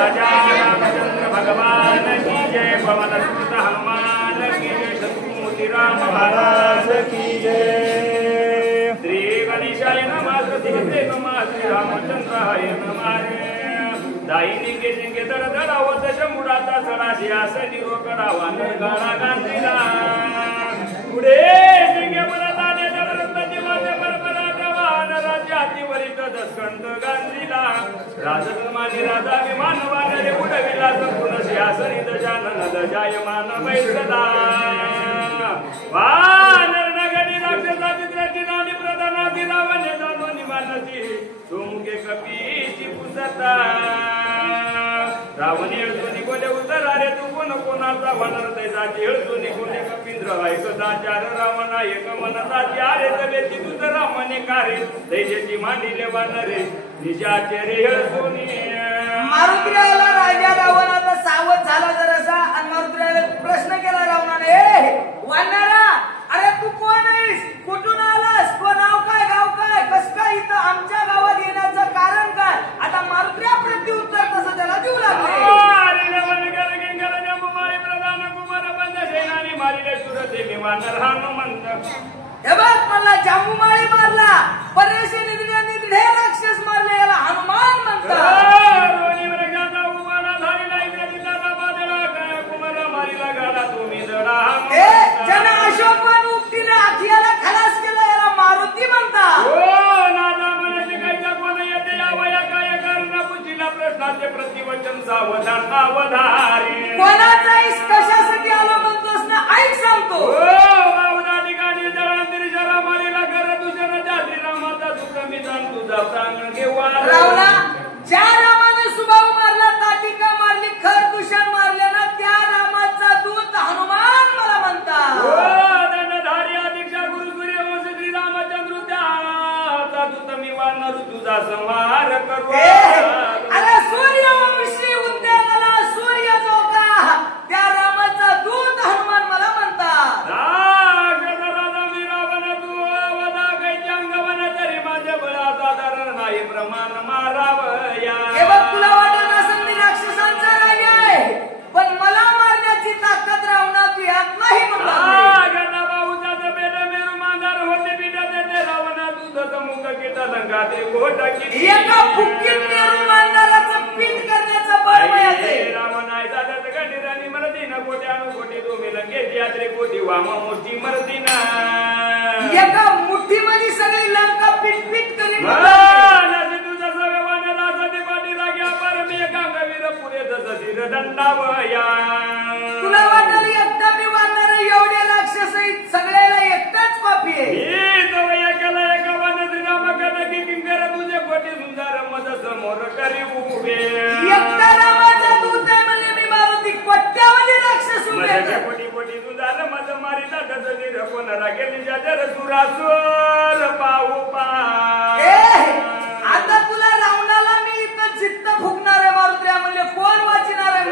राजा रामचंद्र भगवान की जय। पवन सुत हनुमान की जय। शत्रुमूर्ति राम महाराज की जय। श्री गणेशाय नमः। श्री नमः। श्री रामचंद्राय नमः। दाईने के दर दरावत शंभुराचा सडाशी असं निरो करावा गाडा गांधीला पुढे शिंगे परत आले दररत्नाची वाटे परपरा जवान राज्याची वरिष्ठ दशकंठ गांधीला राजकुमारी राजा विमान वानरे उडविला संपूर्ण सिंहासनी दशानन दशायमान बैसला वानर नगरी राक्षसाची द्रष्टी नानी प्रधानाची रावणे जाणून निमानाची तुमके कपीची पुसता रावण येळसोनी कोले उत्तर अरे तू कोण कोणाचा वनर तैसाची येळसोनी कोले कपिंद्र ऐकता चार रावण एक वनताची अरे तवेची तुझ रामने कारे तैसेची मांडीले वानरे निशाचे रे येळसोनी मारुतीला राजा रावणाचा सावध झाला जरासा आणि मारुतीला प्रश्न केला रावणाने वानरा अरे तू कोण आहेस कुठून आलास तो नाव काय गाव काय कस काय इथं आमच्या गावात येण्याचं कारण काय आता मारुतीला प्रत्युत्तर कसं त्याला देऊ लागले अरे देवन गंगर जमुमारी प्रधान कुमार बंद सेनानी मारिले सुरदेवी वानर हनुमंत हे बघ मला जांबूमाळी मारला परेशी निधड्यांनी हे राक्षस मारले याला हनुमान म्हणतात रोणी मृगाचा उमाडा धारीला इंग्रजीचा डबा देला काय कुमार मारिला गाडा तुम्ही दडा ए जन अशोकवन उक्तीने आखियाला खलास केला याला मारुती म्हणतात ओ नाना मनाची कायदा कोण येते या वया काय करणं पुढील प्रश्नाचे प्रतिवचन सावधान अवधारे कोणाचा इस कशासाठी आलो म्हणतोस ना ऐक सांगतो ओ बावदा ठिकाणी जळांतरी जरा मारीला कर दुसऱ्या जात्री रामाचा दुःख मी जाण तुझा प्राण घेवा रावणा ज्या रामाने सुबाहू मारला ताटिका मारली खर दूषण मारले ना त्या रामाचा दूत हनुमान मला म्हणतात ओ दंडधारी अधीक्षा गुरु सूर्यवंश श्री रामचंद्र त्याचा दूत मी वानर तुझा संहार करू अरे सूर्यवंशी उद्यानाला सूर्य जो का त्या रामाचा दूत हनुमान मला म्हणतात राजा मी रावण तू वदा कैच्या अंगवन तरी माझ्या बळाचा धरण नाही प्रमाण मारावया हे बघ तुला वाटत असेल मी राक्षसांचा राजा आहे पण मला मारण्याची ताकद रावणा तू यात नाही म्हणतात गणा भाऊचा बेड मेरू मांदार होते पिठा देते रावणा दूध मुख किटा लंका ते गोटा किती एका फुकीत मेरू मांडणाराचं पीठ करण्याचं बळ मिळाले रावण आहे दादाच गणिरानी मरती ना कोटी अनुकोटी तुम्ही लंकेची यात्रे कोटी वाम मोठी मरती ना एका मुठीमध्ये सगळी लंका पीठ पीठ करीन तुझा सगळ्या साठी पाठी लाग्या पर मी गांगवीर पुरे दशीर दंडावया तुला वाटलं एकटा मी वाढणार एवढे राक्षस सगळ्याला एकटाच पापी आहे एका वन श्रीरामकन की किंकर तुझे कोटी सुंदर मद समोर करी उभे एकटा रामाचा दूत आहे म्हणजे मी मारुती कोट्यावधी राक्षस उभे कोटी कोटी सुंदर मद मारिता दशरीर कोण रागेल जर सुरासुर पाहू पा आता तुला रावणाला मी इथं चित्त फुकणार आहे मारुत्र्या म्हणजे कोण वाचणार आहे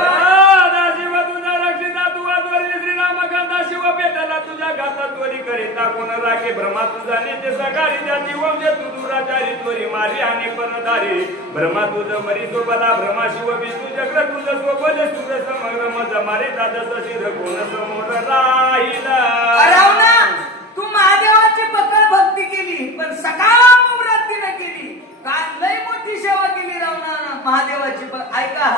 शिव तुझा रक्षिता तुझा श्रीरामकांता शिव पेटला तुझ्या घातात त्वरी करिता कोण राखे ब्रह्मा तुझा नेते सकाळी त्याची वंश तू दुराचारी त्वरी मारी आणि परधारी ब्रह्मा तुझ मरी सोबला ब्रह्मा शिव विष्णू चक्र तुझ सोबल तुझ समग्र मज मारे दादस शिर कोण समोर राहिला रावणा तू महादेवाची बकळ भक्ती केली पण सकाळ मुरातीने केली काय लय मोठी सेवा केली रावणानं महादेवाची ऐका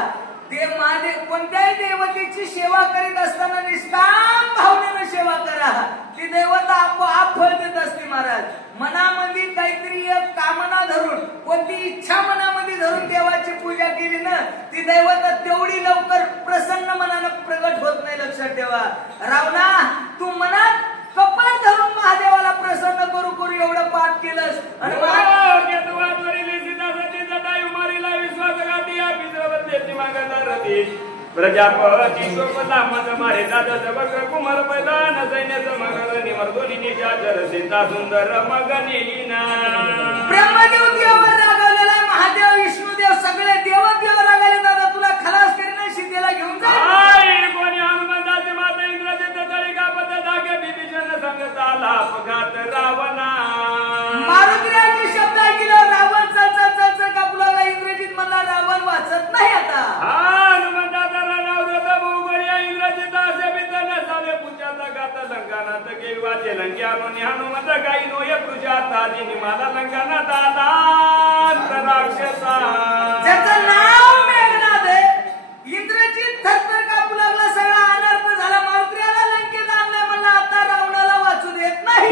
ते महादेव कोणत्याही देवतेची सेवा करीत असताना निष्काम भावनेने सेवा करा ती देवता आपोआप फळ देत असते महाराज मनामध्ये काहीतरी एक कामना धरून कोणती इच्छा मनामध्ये धरून देवाची पूजा केली ना ती देवता तेवढी लवकर प्रसन्न मनानं प्रगट होत नाही लक्षात ठेवा रावणा तू मनात कपाळ धरून महादेवाला प्रसन्न करू करू एवढं पाठ केलंस आणि प्रजापती सोपला मज मारे दादा जबक कुमार पैदान सैन्याचं मगर निमर्दोनी निशाचर सीता सुंदर मगनीना ब्रह्मदेव देवावर रागावलेला महादेव विष्णुदेव सगळे देव रागावले दादा तुला खलास करीन सीतेला घेऊन जा कोणी हनुमंताची माता इंद्रजीत तरी का पद धागे विभीषण संगत आला अपघात रावणा मारुतीचे शब्द ऐकले रावण चल चल चल चल का इंग्रजीत मला रावण वाचत नाही आता आलो हनुमंत काही नोय तुझ्या निमाला लंकाना दादा राक्षसा ज्याचं नाव मेघनाद आहे, इंद्रजित थरथर कापू लागला, सगळा अनर्थ झाला, मारुतीला लंकेत आणलाय, म्हणलं आता रावणाला वाचू देत नाही.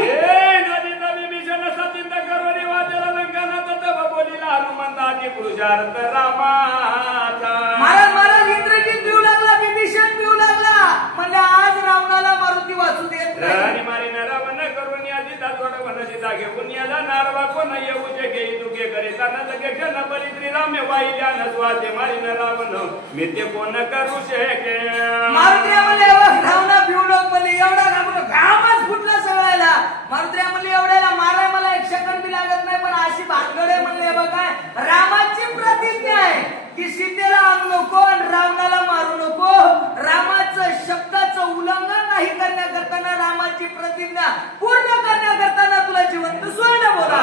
नदी नवी मिशन सचिंत करोनी वाचला लंकाना तब बोलीला हनुमंताची पुरुषार्थ रामाचा. महाराज इंद्रजित पिऊ लागला, विभीषण पिऊ लागला, म्हणजे आज रावणाला मारुती वाचू देत नाही. मारी रावण करून याची दातोड वनची दागे पुण्याला नारवा कोण येऊचे घेई तुके करे ताना लगे क्षण बरी श्रीराम वाईल्या नसवाचे मारी रावण मी ते कोण करू शके. मारुती म्हणले रावणा पिऊ नको म्हणले, एवढा घाबरून घामच फुटला सगळ्याला. मारुती म्हणले एवढ्याला माराय मला एक सेकंद बी लागत नाही, पण अशी भानगड आहे म्हणले बघा, रामाची प्रतिज्ञा आहे की सीतेला आणू नको आणि रावणाला मारू नको. रामाचं शब्दाचं उल्लंघन नाही करण्याकरताना, रामाची प्रतिज्ञा पूर्ण करण्याकरताना तुला जिवंत सोडलं बोला.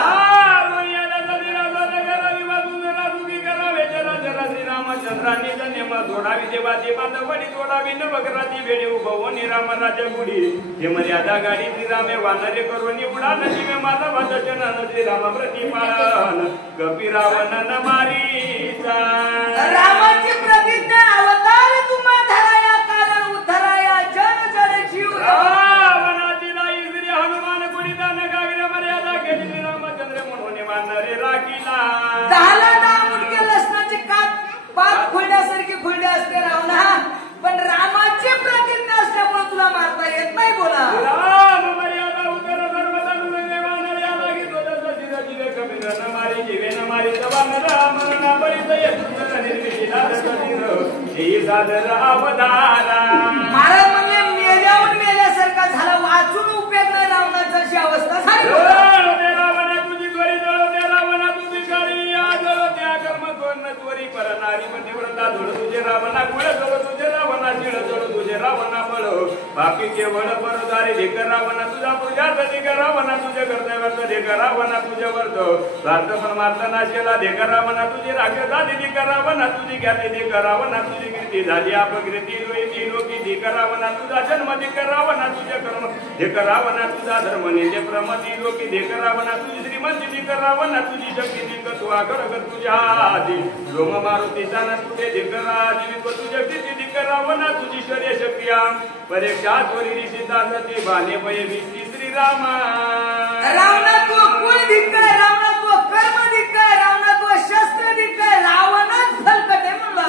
रामचंद्रांनी जन्म जोडावी देवाची बांधवडी जोडावी न बकराची वेळी उभवणी रामराजा गुढी जे मर्यादा गाडी श्रीरामे वानरे करून उडान शिवे माझा वादचन श्रीराम प्रतिपालन कपी रावण न मारीचा. रामाची प्रतिज्ञा अवतार तुम्हा धराया कारण उद्धराया जन जन जीव. वनाची लाई श्री हनुमान गुढीदान गागरे मर्यादा केली श्रीरामचंद्र म्हणून वानरे राखीला. दहाला 10 मुंडके लसणाची पाच खुलण्यासारखी खुलडी असते रावणा, पण रामाची प्रतिज्ञा असल्यामुळे तुला मारता येत नाही बोला. राम मर्यादा उतर सर्वदा नुरंगे वानर या लागी स्वतःचा शिर जीवे कबीर न मारी जीवे न मारी जवान राम ना परिचय सुंदर निर्मितीला दशरथ ही सादर अवतारा. महाराज म्हणजे मेल्यावर मेल्यासारखा झाला, वाचून उपयोग नाही रावणाची अशी अवस्था झाली. रावणा तुझी त्वरी जळो त्या रावणा तुझी काळी या जळो त्या कर्म कर्ण त्वरी परनारी मध्ये व्रता धुळ तुझे रावणा गुळ जळो तुझे रावणा शिळ जळो तुझे रावणा बळ बाकी केवळ परदारी ढेक रावणा तुझा पूजा ढेक रावणा तुझे कर्तव्यार्थ ढेक रावणा तुझे वर्ध स्वार्थ परमार्थ नाशेला ढेक रावणा तुझी राखे झाली ढेक रावणा तुझी ख्याती ढेक रावणा तुझी कीर्ती झाली अपकीर्ती लोकी लोकी ढेक रावणा तुझा जन्म ढेक रावणा तुझे कर्म ढेक रावणा तुझा धर्म नेते प्रमती लोकी ढेक रावणा तुझी श्रीमंती ढेक रावणा तुझी शक्ती ढेक तू आगड तुझ्या आधी रोम मारुतीचा न तुझे ढेक राजीव तुझे कीर्ती ढेक रावणा तुझी शौर्य शक्ती परीक्षा त्वरी सीता सती बाणे भयभीती श्रीरामा. रावणा तू कुळ धिक्कार, रावणा तू कर्म धिक्कार, रावणा तू शस्त्र धिक्कार, रावणाच फलकटे म्हणला.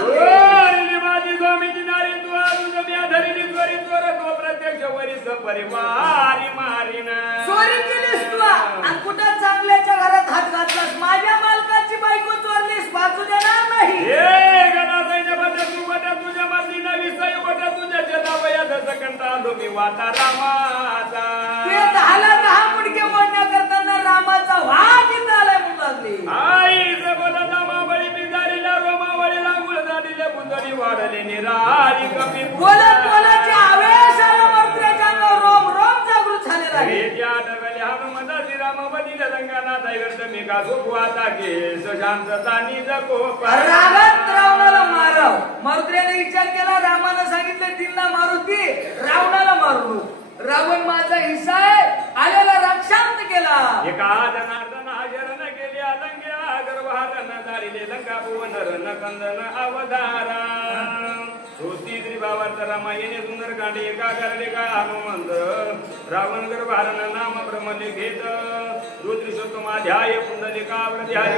माझी स्वामीची नारी तू तुझ मी धरिली त्वरी त्वर तो प्रत्यक्ष वरीस परिवारी मारीना. चोरी केलीस तू आणि कुठं चांगल्याच्या घरात हात घातलास, माझ्या मालकाची बायको चोरलीस, वाचू देणार नाही. हे गदा सैन्य बट तू बट तुझ्या मर्दी नवी सई बट तुझ्या जलावयात सकंता मी वाता रामाचा. ते 10 मुंडके मोडण्या करताना रामाचा वाद इथं आलाय म्हणून लागली. आई सबला दामावळी बिगारीला रोमावळीला गुळदाडीला बुंदरी वाढले निराळी कमी बोलत बोलत आवेशाला मंत्र्याच्या रोम रोम जागृत झालेला आहे. त्या डबले हनुमंत श्रीरामवती लंकाना दैवर्त मी का झोपवाता केस शांतता निज कोप. रागात रावणाला माराव. मारुतीने विचार केला, रामानं सांगितलं तिला मारुती रावणाला मारू. रावण माझा हिस्सा आहे, आलेला राग शांत केला. एका जनार्दन हजरन केली अलंग्या गर्भारन दारिले लंका भुवनरन कंदन अवधारा. दोस्ती श्रीभावार्थ रामायणे सुंदर कांडे एका करले का हनुमंत रावण गर्भारन नाम ब्रह्मले घेत रुद्रिशोत्तमाध्याय पुंडलिका ध्याय